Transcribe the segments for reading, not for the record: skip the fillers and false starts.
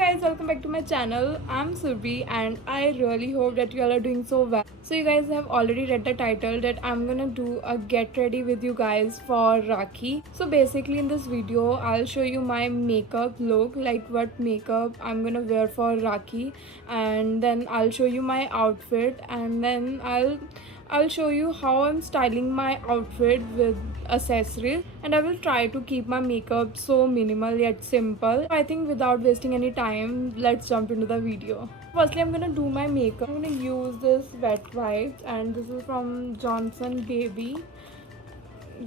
guys, welcome back to my channel. I'm Surbhi and I really hope that you all are doing so well. So you guys have already read the title that I'm gonna do a get ready with you guys for Rakhi. So basically in this video I'll show you my makeup look, like what makeup I'm gonna wear for Rakhi, and then I'll show you my outfit, and then I'll show you how I'm styling my outfit with accessories, and I will try to keep my makeup so minimal yet simple. I think without wasting any time, let's jump into the video. Firstly, I'm gonna do my makeup. I'm gonna use this wet wipes, and this is from Johnson Baby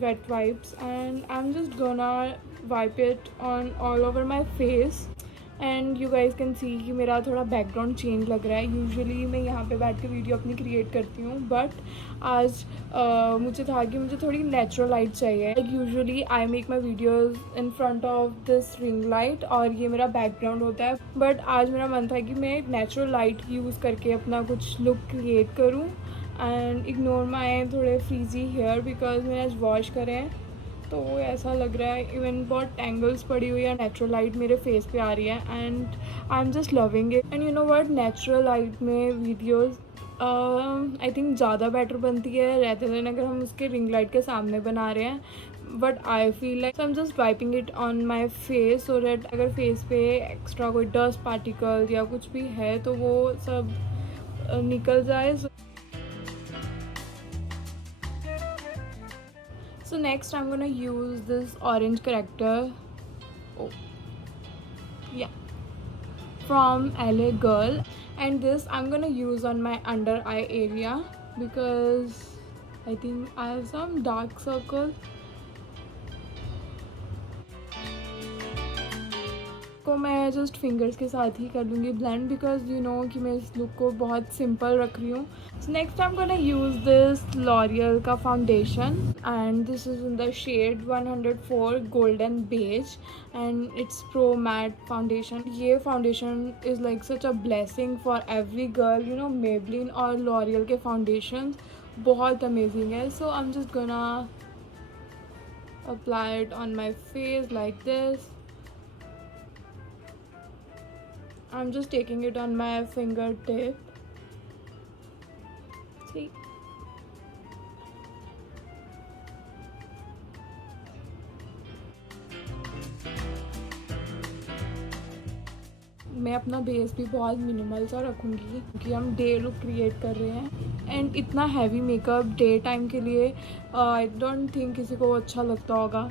wet wipes, and I'm just gonna wipe it on all over my face. And you guys can see कि मेरा थोड़ा background change लग रहा है. Usually मैं यहाँ पे बैठ के वीडियो अपनी क्रिएट करती हूँ, बट आज मुझे था कि मुझे थोड़ी नेचुरल लाइट चाहिए. Like usually I make my videos in front of this ring light और ये मेरा बैकग्राउंड होता है, बट आज मेरा मन था कि मैं नेचुरल लाइट यूज़ करके अपना कुछ लुक क्रिएट करूँ एंड इग्नोर माई थोड़े फ्रीजी हेयर बिकॉज मैंने आज वॉश करे हैं. तो ऐसा लग रहा है, इवन बहुत एंगल्स पड़ी हुई है, नेचुरल लाइट मेरे फेस पे आ रही है and I am just loving it. And you know what, natural light में वीडियोस आई थिंक ज़्यादा बेटर बनती है रहते देन अगर हम उसके रिंग लाइट के सामने बना रहे हैं. But I feel like I am just wiping it on my face so that अगर फेस पे एक्स्ट्रा कोई डस्ट पार्टिकल या कुछ भी है तो वो सब निकल जाए. So next I'm gonna use this orange corrector, oh yeah, from LA Girl, and this I'm gonna use on my under eye area because I think I have some dark circles. को मैं just fingers के साथ ही कर लूँगी blend because you know कि मैं इस look को बहुत सिंपल रख रही हूँ. So next I am gonna use this L'Oreal का foundation and this is in the shade 104 golden beige and it's pro matte foundation. ये foundation is like such a blessing for every girl. You know Maybelline और L'Oreal के foundation बहुत amazing है. So I am just gonna apply it on my face like this. I'm just taking it on my fingertip. See? मैं अपना base भी बहुत minimal सा रखूँगी क्योंकि हम डे लुक क्रिएट कर रहे हैं एंड इतना हैवी मेकअप डे टाइम के लिए आई डोंट थिंक किसी को अच्छा लगता होगा.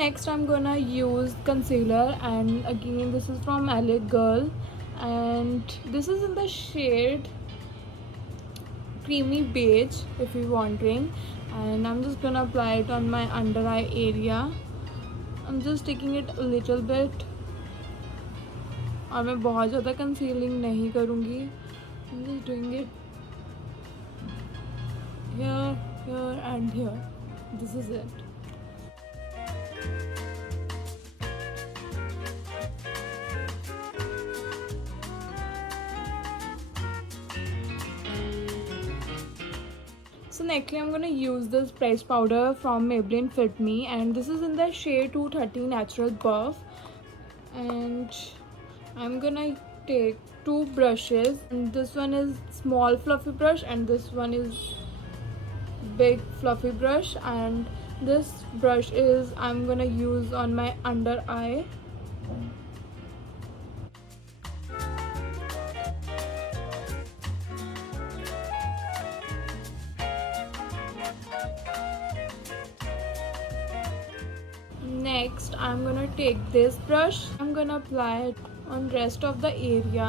Next I'm gonna use concealer, and again this is from LA Girl and this is in the shade creamy beige if you're wondering, and I'm just gonna apply it on my under eye area. I'm just taking it a little bit और मैं बहुत ज़्यादा concealing नहीं करूँगी. I'm just doing it here, here and here. This is it. So next I'm gonna use this pressed powder from Maybelline Fit Me, and this is in the shade 230 Natural Buff. And I'm gonna take two brushes, and this one is small fluffy brush and this one is big fluffy brush, and this brush is I'm gonna use on my under eye. Next I'm gonna take this brush, I'm gonna apply it on rest of the area.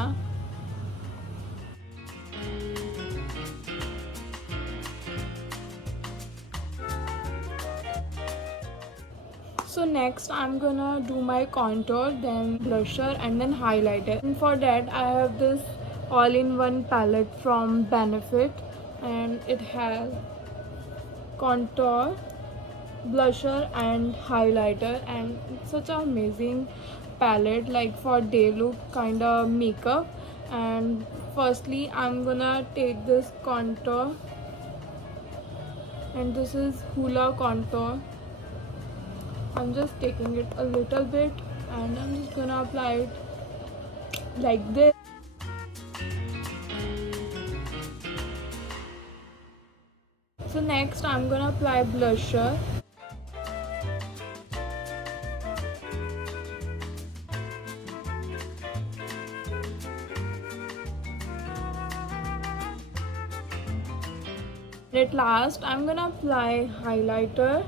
So next I'm gonna do my contour, then blusher and then highlighter. And for that I have this all-in-one palette from Benefit, and it has contour, blusher and highlighter, and it's such an amazing palette like for day look kind of makeup. And firstly I'm gonna take this contour, and this is Hoola contour. I'm just taking it a little bit and I'm just gonna apply it like this. So next I'm gonna apply blusher. At last I'm gonna apply highlighter.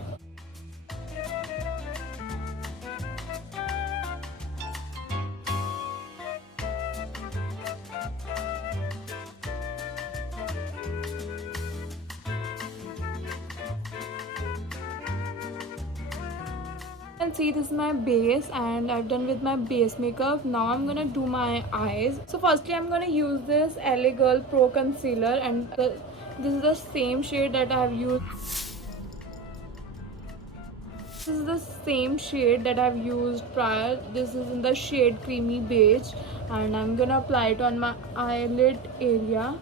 And see, this is my base and I've done with my base makeup. Now I'm gonna do my eyes. So firstly I'm gonna use this LA Girl Pro Concealer, and this is the same shade that I've used. This is the same shade that I've used prior. This is in the shade Creamy Beige, and I'm gonna apply it on my eyelid area.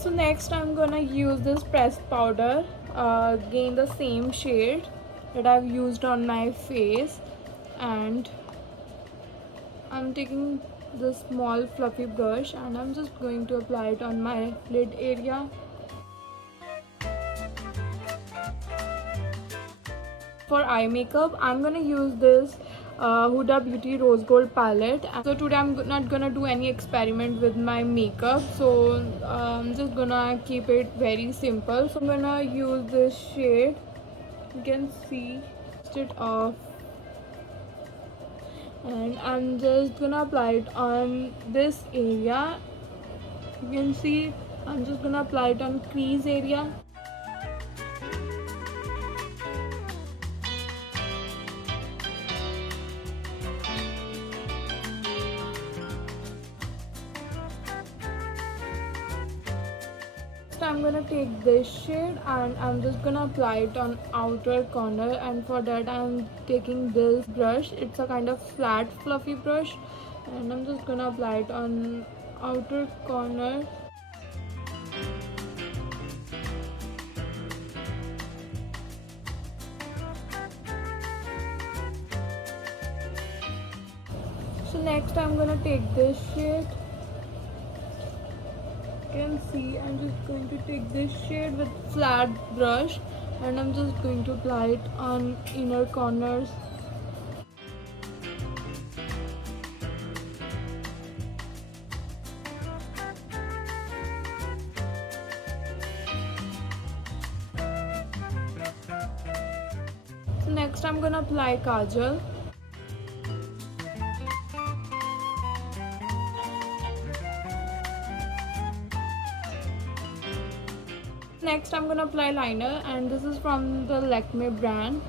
So next I'm gonna use this pressed powder, again the same shade that I've used on my face, and I'm taking this small fluffy brush and I'm just going to apply it on my lid area. For eye makeup I'm gonna use this Huda Beauty Rose Gold palette. So today I'm not gonna do any experiment with my makeup, so I'm just gonna keep it very simple. So I'm gonna use this shade, you can see it off, and I'm just gonna apply it on this area. You can see I'm just gonna apply it on crease area. I'm gonna take this shade and I'm just gonna apply it on outer corner, and for that I'm taking this brush. It's a kind of flat fluffy brush, and I'm just gonna apply it on outer corner. So next I'm gonna take this shade. You can see I'm just going to take this shade with flat brush and I'm just going to apply it on inner corners. So next I'm gonna apply kajal. Next I'm gonna apply liner, and this is from the Lakme brand.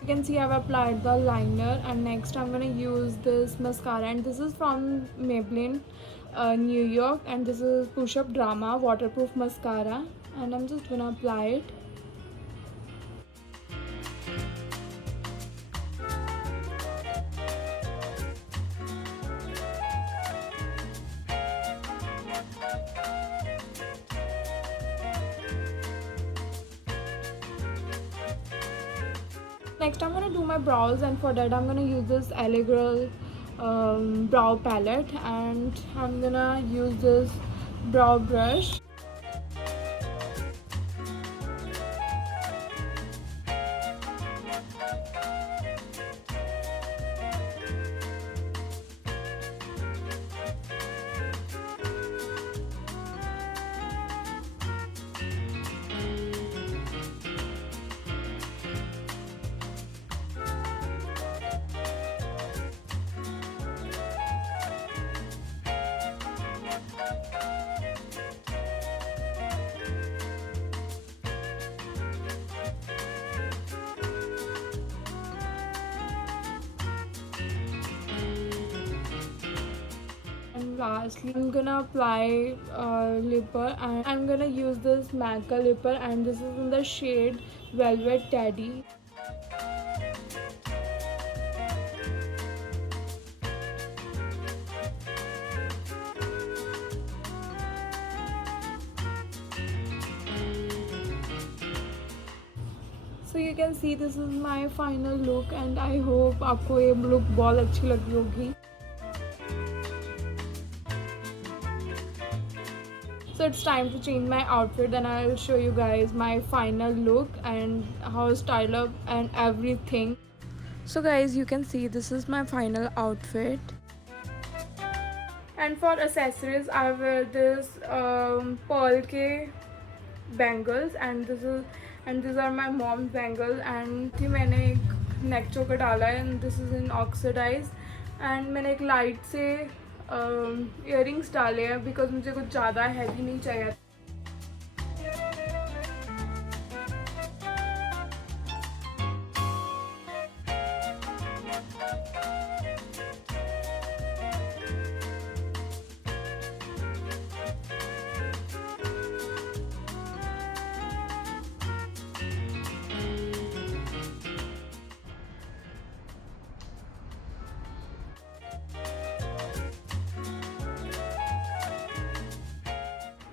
You can see I've applied the liner, and next I'm gonna use this mascara, and this is from Maybelline New York, and this is Push Up Drama waterproof mascara, and I'm just gonna apply it. Next I'm gonna do my brows, and for that I'm gonna use this LA Girl brow palette, and I'm gonna use this brow brush. And lastly, I'm gonna apply lipper, and I'm gonna use this MACA lipper, and this is in the shade Velvet Teddy. So you can see this is my final look, and I hope आपको ये look बहुत अच्छी लगी होगी. So it's time to change my outfit, then I'll show you guys my final look and how styled up and everything. So guys, you can see this is my final outfit. And for accessories, I wear this pearl के bangles, and these are my mom's bangles, and थी मैंने एक neck choker डाला है, and this is in oxidized, and मैंने एक light से earrings डाले हैं because मुझे कुछ ज़्यादा heavy नहीं चाहिए.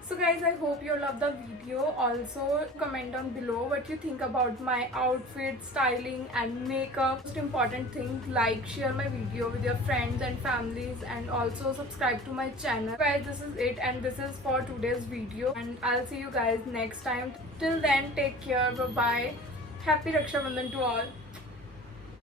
So guys, I hope you love the video. Also comment down below what you think about my outfit, styling and makeup. Most important thing, like, share my video with your friends and families, and also subscribe to my channel. Guys, this is it, and this is for today's video, and I'll see you guys next time. Till then, take care. Bye bye. Happy Raksha Bandhan to all.